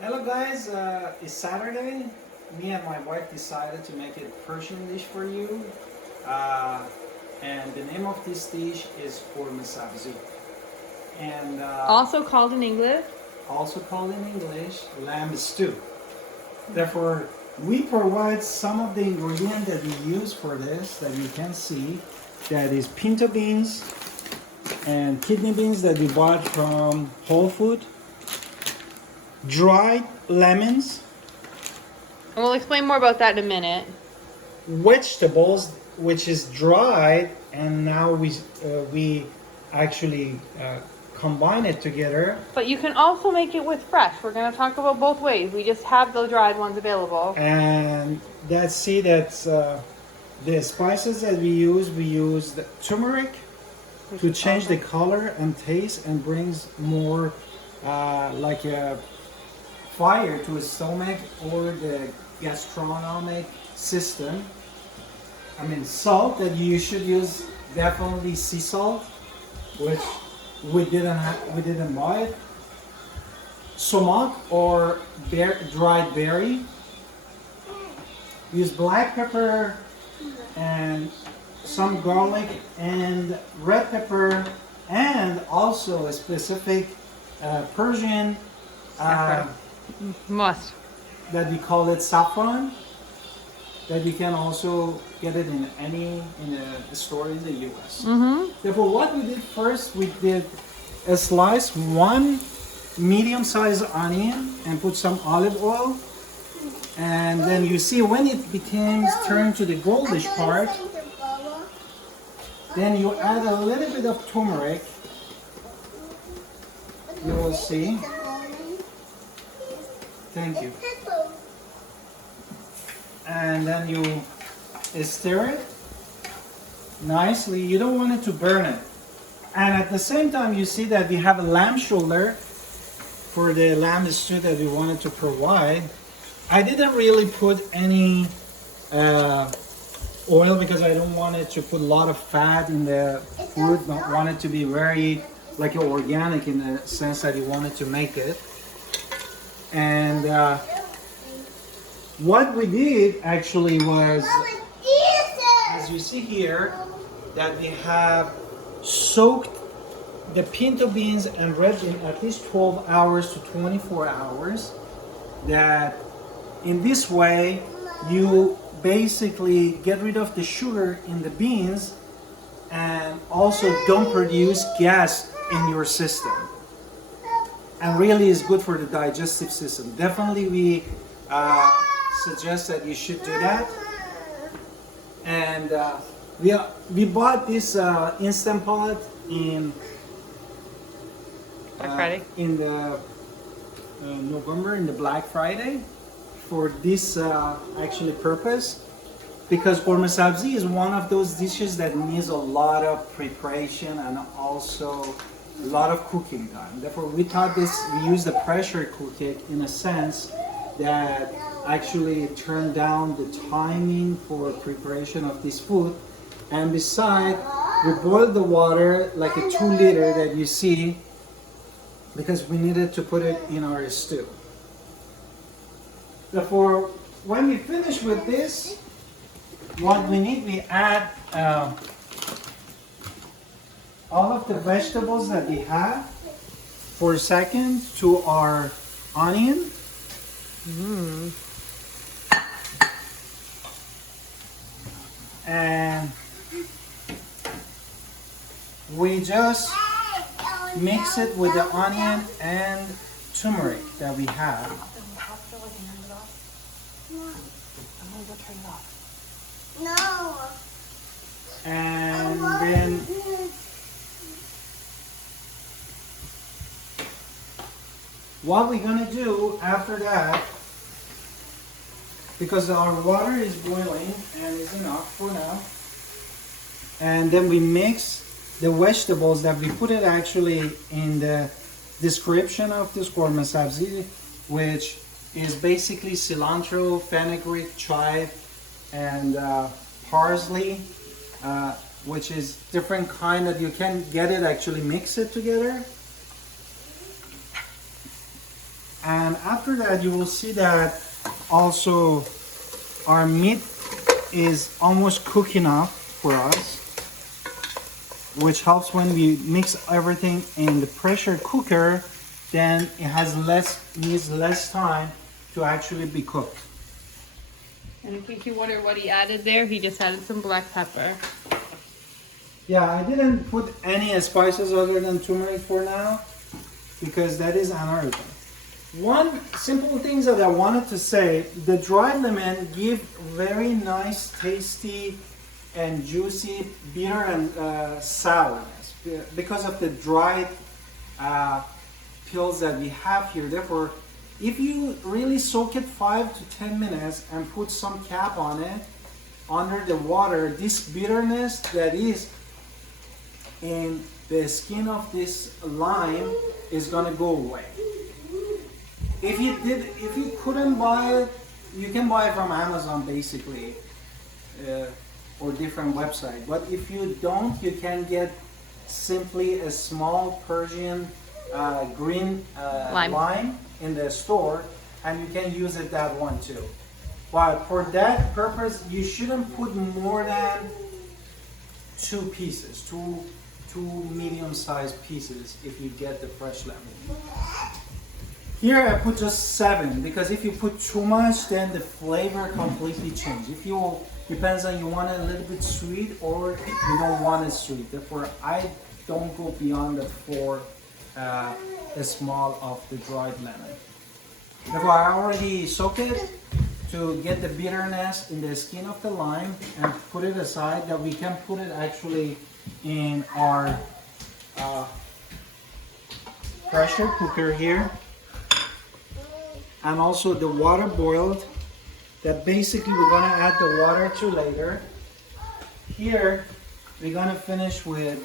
Hello guys, it's Saturday. Me and my wife decided to make a Persian dish for you. Uh, and the name of this dish is korma sabzi. And Also called in English. also called in English lamb stew. Therefore, we provide some of the ingredients that we use for this that you can see. That is pinto beans and kidney beans that we bought from Whole Food. Dried lemons, And we'll explain more about that in a minute. vegetables which is dried, and now we actually combine it together, But you can also make it with fresh. We're going to talk about both ways. We just have the dried ones available. and that's see that's the spices that we use the turmeric to change the color and taste and brings more like a fire to a stomach or the gastronomic system. I mean, salt that you should use, definitely sea salt, which we didn't buy it. Sumac or dried berry. Use black pepper and some garlic and red pepper, and also a specific Persian Must. that we call it saffron. That you can also get it in a store in the U.S. Therefore, what we did first, we did a slice one medium-sized onion and put some olive oil, and then you see when it becomes turned to the goldish part, then you add a little bit of turmeric. You will see. Thank you. And then you stir it nicely. You don't want it to burn it. And at the same time, you see that we have a lamb shoulder for the lamb stew that we wanted to provide. I didn't really put any oil because I don't want it to put a lot of fat in the food. Don't want it to be very like organic in the sense that you wanted to make it. And what we did actually was, as you see here, that we have soaked the pinto beans and red bean at least 12 hours to 24 hours. That in this way, you basically get rid of the sugar in the beans and also don't produce gas in your system. And really is good for the digestive system. Definitely we suggest that you should do that. And we bought this Instant Pot in Black Friday. in the November, in the Black Friday, for this actually purpose, because korma sabzi is one of those dishes that needs a lot of preparation and also a lot of cooking time. Therefore, we thought we use the pressure cook it in a sense that actually turn down the timing for preparation of this food. And beside, we boiled the water like a 2 liter that you see, because we needed to put it in our stew. Therefore, when we finish with this, what we need, we add all of the vegetables that we have for a second to our onion. And we just mix it with the onion and turmeric that we have. No. And then what we're gonna do after that, because our water is boiling and is enough for now, and then we mix the vegetables that we put it actually in the description of this korma sabzi, which is basically cilantro, fenugreek, chive, and parsley, which is different kind that you can get it actually mix it together. And after that, you will see that also our meat is almost cooked enough for us, which helps when we mix everything in the pressure cooker, then it needs less time to actually be cooked. And in case you wonder what he added there, he just added some black pepper. Yeah, I didn't put any spices other than turmeric for now, because that is another thing. One simple thing that I wanted to say, the dried lemon give very nice, tasty, and juicy bitter and sourness because of the dried pills that we have here. Therefore, if you really soak it 5 to 10 minutes and put some cap on it under the water, this bitterness that is in the skin of this lime is gonna go away. If you couldn't buy it, you can buy it from Amazon basically, or different website. But if you don't, you can get simply a small Persian green lime in the store, and you can use it that one too. But for that purpose, you shouldn't put more than 2 pieces, two medium-sized pieces if you get the fresh lemon. Here I put just 7 because if you put too much, then the flavor completely changes. If you depends on you want it a little bit sweet or you don't want it sweet. Therefore, I don't go beyond the 4 small of the dried lemon. Therefore, I already soak it to get the bitterness in the skin of the lime and put it aside, that we can put it actually in our pressure cooker here. And also the water boiled, that basically we're gonna add the water to later. Here we're gonna finish with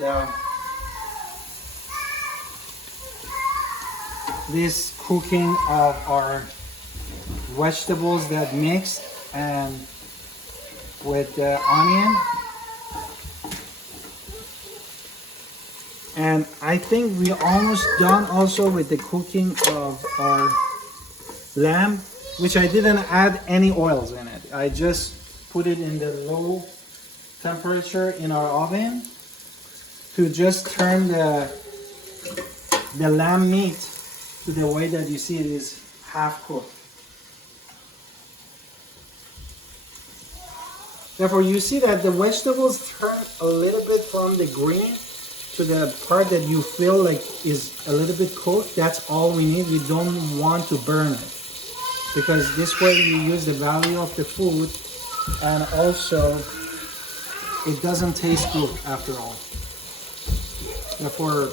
this cooking of our vegetables that mixed and with the onion. And I think we almost done also with the cooking of our lamb, which I didn't add any oils in it. I just put it in the low temperature in our oven to just turn the lamb meat to the way that you see it is half cooked. Therefore, you see that the vegetables turn a little bit from the green to the part that you feel like is a little bit cooked. That's all we need. We don't want to burn it, because this way you use the value of the food, and also it doesn't taste good after all. Therefore,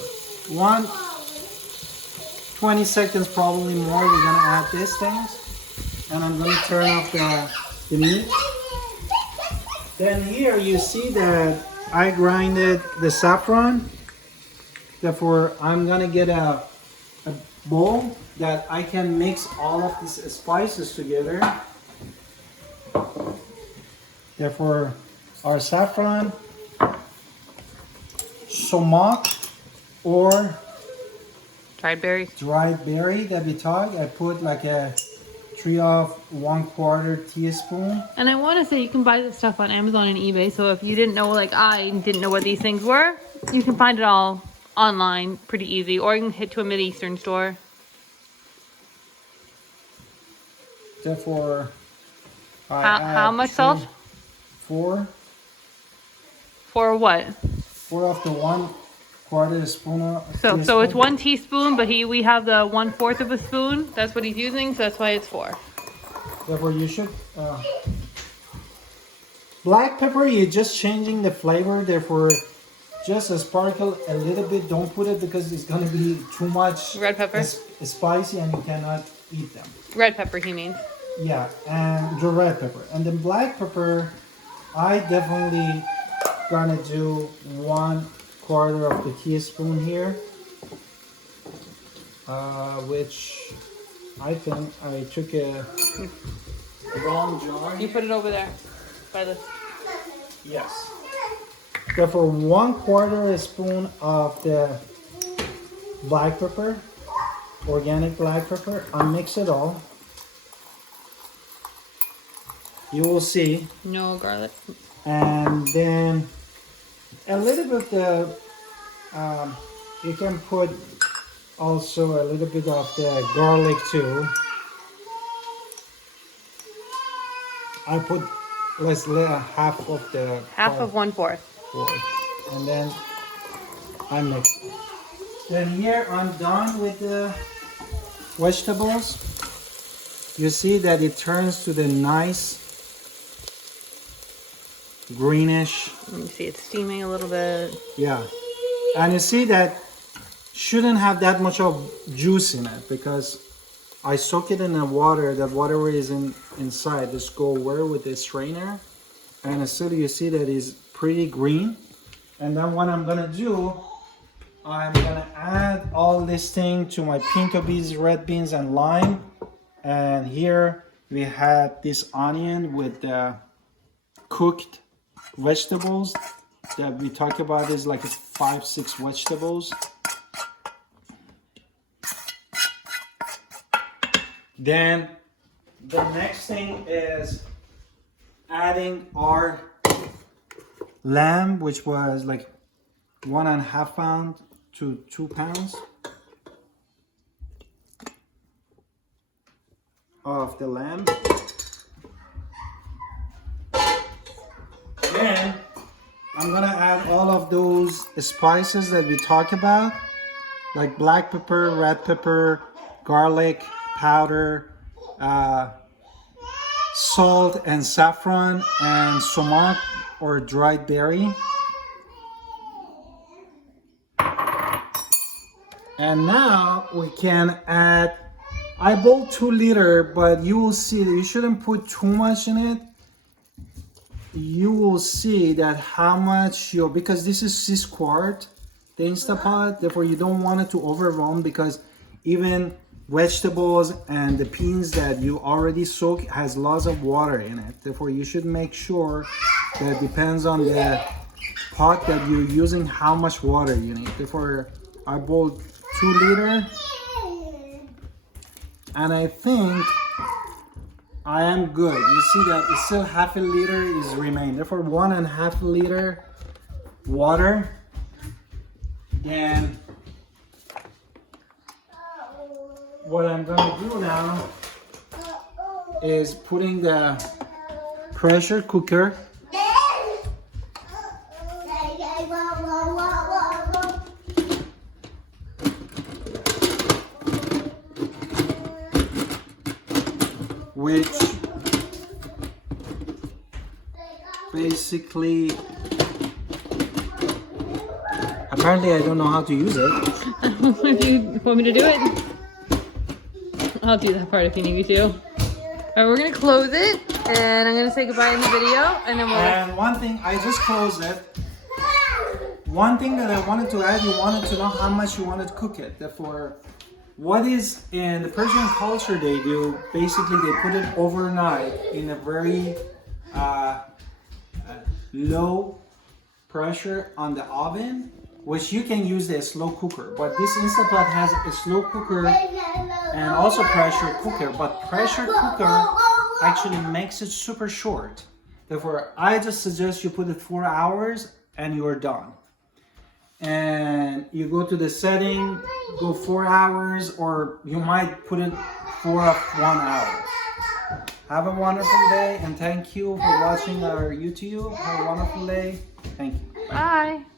20 seconds probably more, we're gonna add these things, and I'm gonna turn off the meat. Then here you see that I grinded the saffron. Therefore, I'm gonna get a bowl that I can mix all of these spices together. Therefore, our saffron, sumac, or Dried berries. dried berry that we talked. I put like a 3 of 1/4 teaspoon. And I want to say you can buy this stuff on Amazon and eBay. So if you didn't know, like I didn't know what these things were, you can find it all online pretty easy, or you can hit to a Mid-Eastern store. Therefore, How much salt? 4 For what? of the 1/4 spoon. So it's 1 teaspoon, but we have the 1/4 of a spoon. That's what he's using, so that's why it's 4. Therefore, you should. Black pepper, you're just changing the flavor. Therefore, just a sparkle a little bit. Don't put it because it's gonna be too much. Red pepper? Spicy, and you cannot eat them. Red pepper, he means. Yeah, and the red pepper. And the black pepper, I definitely gonna do 1/4 of the teaspoon here, which I think I took a wrong jar. You put it over there by the. Yes. Therefore, 1/4 spoon of the black pepper. organic black pepper. I mix it all. You will see. No garlic. And then a little bit of you can put also a little bit of the garlic too. I put half of the Half of 1/4. and then I mix it. Then here I'm done with the vegetables. You see that it turns to the nice greenish. You see it's steaming a little bit. Yeah, and you see that shouldn't have that much of juice in it because I soak it in the water. That water is inside. Just go over with the strainer, and still you see that is pretty green. And then what I'm gonna do, I'm gonna add all this thing to my pinto beans, red beans, and lime. And here we had this onion with the cooked vegetables that we talked about. Is like 5-6 vegetables. Then the next thing is adding our lamb, which was like 1.5 pounds to 2 pounds of the lamb. Then I'm gonna add all of those spices that we talked about, like black pepper, red pepper, garlic powder, salt and saffron, and sumac or dried berry. And now we can add, I bought 2 liter, but you will see that you shouldn't put too much in it. You will see that how much because this is 6 quart, the Instapot, therefore you don't want it to overrun because even vegetables and the beans that you already soak has lots of water in it. Therefore you should make sure that depends on the pot that you're using how much water you need. Therefore I bought 2 liter and I think I am good. You see that it's still half a liter is remaining. Therefore 1.5 liter water. Then what I'm gonna do now is putting the pressure cooker which basically apparently I don't know how to use it. If you want me to do it, I'll do that part if you need me to. All right, we're gonna close it, and I'm gonna say goodbye in the video, and then we'll. And one thing, I just closed it. One thing that I wanted to add, you wanted to know how much you wanted to cook it. Therefore, what is in the Persian culture they do, basically they put it overnight in a very low pressure on the oven, which you can use the slow cooker. But this Instapot has a slow cooker and also pressure cooker, but pressure cooker actually makes it super short. Therefore, I just suggest you put it 4 hours and you're done. And you go to the setting, go 4 hours, or you might put it for 1 hour. Have a wonderful day and thank you for watching our YouTube. Have a wonderful day. Thank you. Bye.